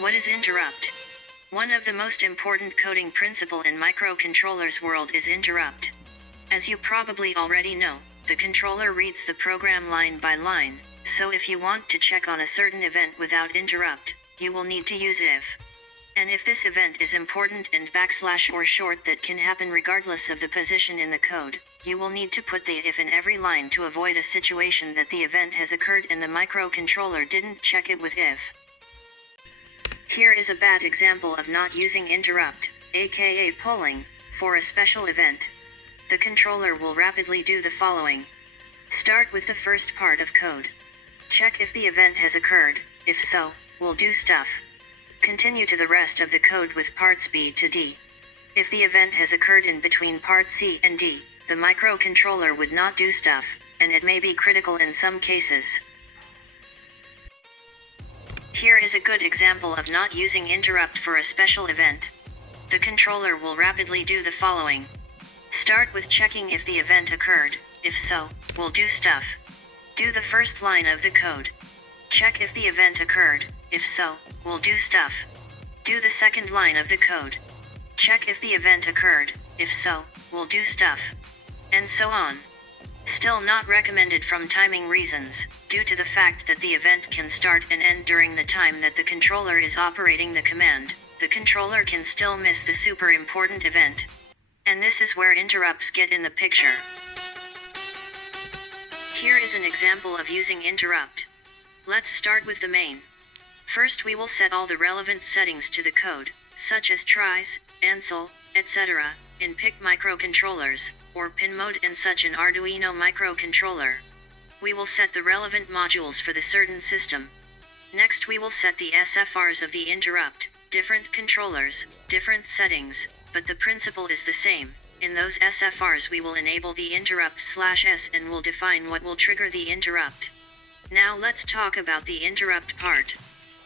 What is interrupt? One of the most important coding principle in microcontrollers world is interrupt. As you probably already know, the controller reads the program line by line, so if you want to check on a certain event without interrupt, you will need to use if. And if this event is important and backslash or short that can happen regardless of the position in the code, you will need to put the if in every line to avoid a situation that the event has occurred and the microcontroller didn't check it with if. Here is a bad example of not using interrupt, aka polling, for a special event. The controller will rapidly do the following. Start with the first part of code. Check if the event has occurred, if so, we'll do stuff. Continue to the rest of the code with parts B to D. If the event has occurred in between part C and D, the microcontroller would not do stuff, and it may be critical in some cases. Here is a good example of not using interrupt for a special event. The controller will rapidly do the following. Start with checking if the event occurred, if so, we'll do stuff. Do the first line of the code. Check if the event occurred, if so, we'll do stuff. Do the second line of the code. Check if the event occurred, if so, we'll do stuff. And so on. Still not recommended from timing reasons, due to the fact that the event can start and end during the time that the controller is operating the command. The controller can still miss the super important event. And this is where interrupts get in the picture. Here is an example of using interrupt. Let's start with the main. First we will set all the relevant settings to the code, such as tries, ansel, etc., in PIC microcontrollers, or pin mode in such an Arduino microcontroller. We will set the relevant modules for the certain system. Next we will set the SFRs of the interrupt, different controllers, different settings, but the principle is the same. In those SFRs we will enable the interrupt/s and will define what will trigger the interrupt. Now let's talk about the interrupt part.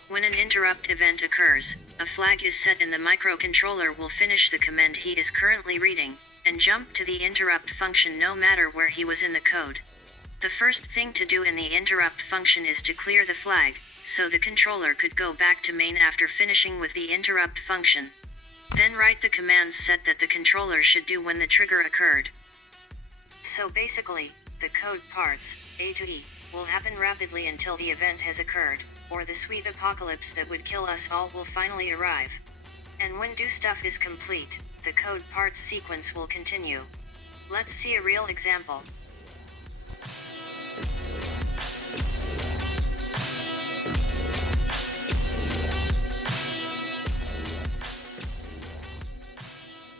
When an interrupt event occurs, a flag is set and the microcontroller will finish the command he is currently reading, and jump to the interrupt function no matter where he was in the code. The first thing to do in the interrupt function is to clear the flag, so the controller could go back to main after finishing with the interrupt function. Then write the commands set that the controller should do when the trigger occurred. So basically, the code parts, A to E, will happen rapidly until the event has occurred, or the sweet apocalypse that would kill us all will finally arrive. And when do stuff is complete, the code parts sequence will continue. Let's see a real example.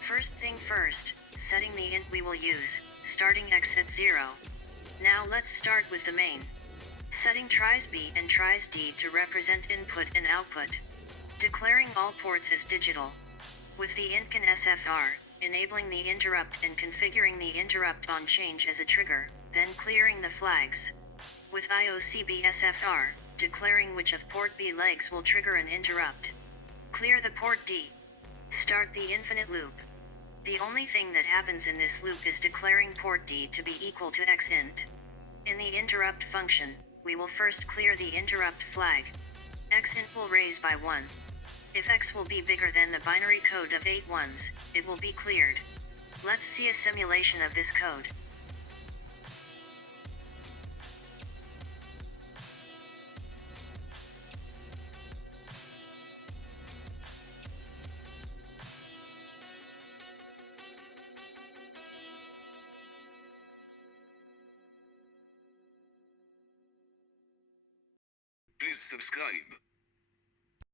First thing first, setting the int we will use, starting x at 0. Now let's start with the main. Setting tries B and tries D to represent input and output. Declaring all ports as digital. With the int can SFR, enabling the interrupt and configuring the interrupt on change as a trigger, then clearing the flags. With IOCB SFR, declaring which of port B legs will trigger an interrupt. Clear the port D. Start the infinite loop. The only thing that happens in this loop is declaring port D to be equal to xint. In the interrupt function, we will first clear the interrupt flag. Xint will raise by 1. If x will be bigger than the binary code of 8 ones, it will be cleared. Let's see a simulation of this code. Please subscribe.